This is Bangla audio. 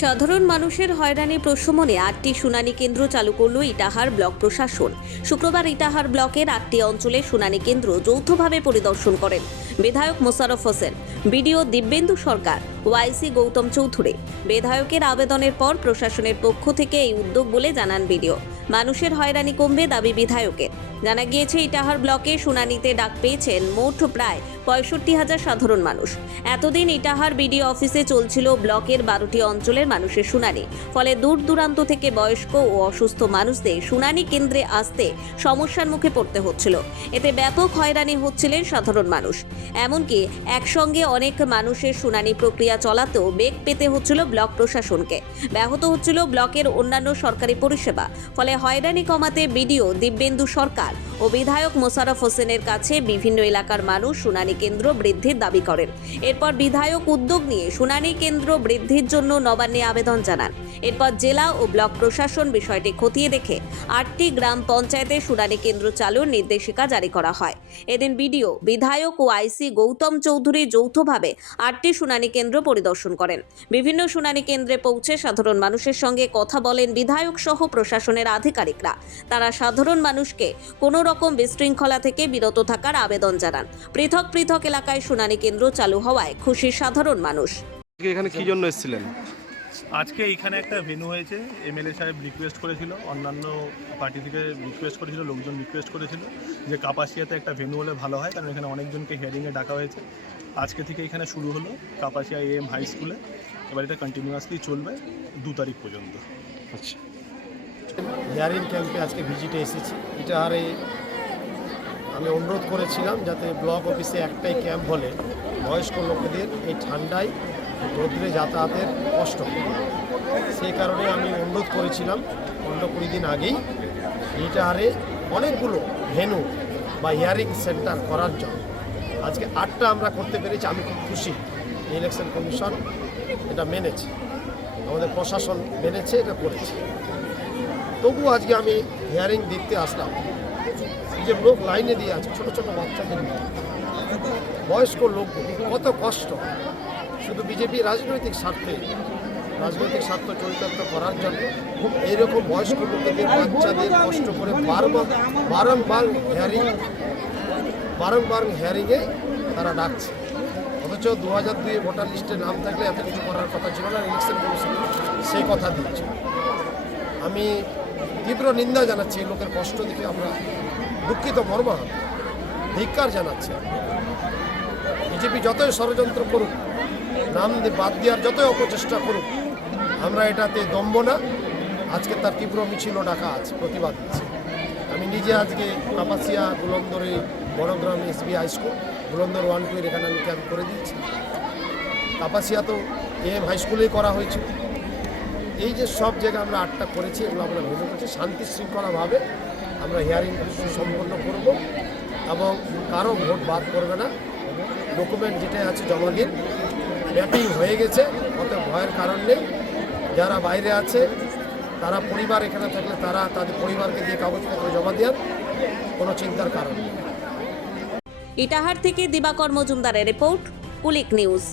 সাধারণ মানুষের হয়রানি প্রশমনে 8টি শুনানি কেন্দ্র চালু করল ইটাহার ব্লক প্রশাসন। শুক্রবার ইটাহার ব্লকের 8টি অঞ্চলে শুনানি কেন্দ্র যৌথভাবে পরিদর্শন করেন বিধায়ক মোশাররফ হোসেন, বিডিও দিব্যেন্দু সরকার, ওয়াইসি গৌতম চৌধুরী। বিধায়কের আবেদনের পর প্রশাসনের পক্ষ থেকে এই উদ্যোগ বলে জানান বিডিও। মানুষের হয়রানি কমবে দাবি বিধায়কের। জানা গিয়েছে ইটাহার ব্লকে শুনানিতে ডাক পেয়েছেন মোট প্রায় 65,000 সাধারণ মানুষ। এতদিন ইটাহার বিডিও অফিসে চলছিল ব্লকের 12টি অঞ্চলের মানুষের শুনানি। ফলে দূর দূরান্ত থেকে বয়স্ক ও অসুস্থ মানুষদের শুনানি কেন্দ্রে আসতে সমস্যার মুখে পড়তে হচ্ছিল। এতে ব্যাপক হয়রানি হচ্ছিলেন সাধারণ মানুষ। এমনকি একসঙ্গে অনেক মানুষের শুনানি প্রক্রিয়া চলাতেও বেগ পেতে হচ্ছিল ব্লক প্রশাসনকে। ব্যাহত হচ্ছিল ব্লকের অন্যান্য সরকারি পরিষেবা। ফলে হয়রানি কমাতে বিডিও দিব্যেন্দু সরকার ও বিধায়ক মোশাররফ হোসেনের কাছে বিভিন্ন এলাকার মানুষ শুনানি কেন্দ্র বৃদ্ধির দাবি করেন। এরপর বিধায়ক উদ্যোগ নিয়ে শুনানি কেন্দ্র বৃদ্ধির জন্য নবান্নে আবেদন জানান। এরপর জেলা ও ব্লক প্রশাসন বিষয়টি খতিয়ে দেখে 8টি গ্রাম পঞ্চায়েতে শুনানি কেন্দ্র চালুর নির্দেশিকা জারি করা হয়। এদিন বিডিও, বিধায়ক ও আইসি গৌতম চৌধুরী যৌথভাবে 8টি শুনানি কেন্দ্র পরিদর্শন করেন। বিভিন্ন শুনানি কেন্দ্রে পৌঁছে সাধারণ মানুষের সঙ্গে কথা বলেন বিধায়ক সহ প্রশাসনের আধিকারিকরা। তারা সাধারণ মানুষকে কোনো রকম বিশৃঙ্খলা থেকে বিরত থাকার আবেদন জানান। পৃথক পৃথক এলাকায় শুনানি কেন্দ্র চালু হওয়ায় খুশি সাধারণ মানুষ। এখানে কি জন্য এসেছিলেন? আজকে এখানে একটা ভেন্যু হয়েছে, এমএলএ সাহেব রিকোয়েস্ট করেছিল, অন্যান্য পার্টি থেকে রিকোয়েস্ট করেছিল, লোকজন রিকোয়েস্ট করেছিল যে কাপাসিয়াতে একটা ভেন্যু হলে ভালো হয়, কারণ এখানে অনেকজনকে হিয়ারিংয়ে ডাকা হয়েছে। আজকে থেকে এখানে শুরু হলো কাপাসিয়া AM হাই স্কুলে। এবার এটা কন্টিনিউয়াসলি চলবে 2 তারিখ পর্যন্ত। আচ্ছা, হিয়ারিং ক্যাম্পে আজকে ভিজিটে এসেছি। ইটাহারে আমি অনুরোধ করেছিলাম যাতে ব্লক অফিসে একটাই ক্যাম্প হলে বয়স্ক লোকেদের এই ঠান্ডায় রোদ্রে যাতায়াতের কষ্ট হয়। সেই কারণে আমি অনুরোধ করেছিলাম 15-20 দিন আগেই ইটাহারে অনেকগুলো ভেন্যু বা হিয়ারিং সেন্টার করার জন্য। আজকে 8টা আমরা করতে পেরেছি, আমি খুব খুশি। ইলেকশন কমিশন এটা মেনেছে, আমাদের প্রশাসন মেনেছে, এটা করেছে। তবু আজকে আমি হিয়ারিং দেখতে আসলাম যে লোক লাইনে দিয়ে আছে, ছোটো ছোটো বাচ্চাদের নিয়ে, বয়স্ক লোক, কত কষ্ট। শুধু বিজেপি রাজনৈতিক স্বার্থ চরিতার্থ করার জন্য এইরকম বয়স্ক লোকেদের, বাচ্চাদের কষ্ট করে বারংবার হিয়ারিংয়ে তারা ডাকছে। অথচ 2002 ভোটার লিস্টে নাম থাকলে এত কিছু করার কথা ছিল না। ইলেকশন কমিশন সেই কথা দিয়েছে। আমি তীব্র নিন্দা জানাচ্ছি। এই লোকের কষ্ট দেখে আমরা দুঃখিত, মর্মাহত, ধিক্কার জানাচ্ছি। বিজেপি যতই ষড়যন্ত্র করুক, নাম বাদ দেওয়ার যতই অপচেষ্টা করুক, আমরা এটাতে দম্ব না। আজকে তার তীব্র মিছিলও ডাকা আছে, প্রতিবাদ হচ্ছে। আমি নিজে আজকে কাপাসিয়া, গুলন্দরে, Borogram SB high school, Gulandar 1-2 এখানে আমি ক্যাম্প করে দিয়েছি। কাপাসিয়া তো AM হাই স্কুলেই করা হয়েছিল। এই যে সব জায়গায় আমরা 8টা করেছি, এগুলো আমরা ভেবে করছি শান্তি শৃঙ্খলাভাবে আমরা হিয়ারিং সম্পন্ন করব এবং কারো ভোট বাদ করবে না। ডকুমেন্ট যেটাই আছে জমা দিন। ব্যাটিং হয়ে গেছে, অত ভয়ের কারণ নেই। যারা বাইরে আছে তারা, পরিবার এখানে থাকলে তারা তাদের পরিবারকে দিয়ে কাগজপত্র জমা দেন, কোনো চিন্তার কারণ নেই। ইটাহার থেকে দিবাকর মজুমদারের রিপোর্ট, কুলিক নিউজ।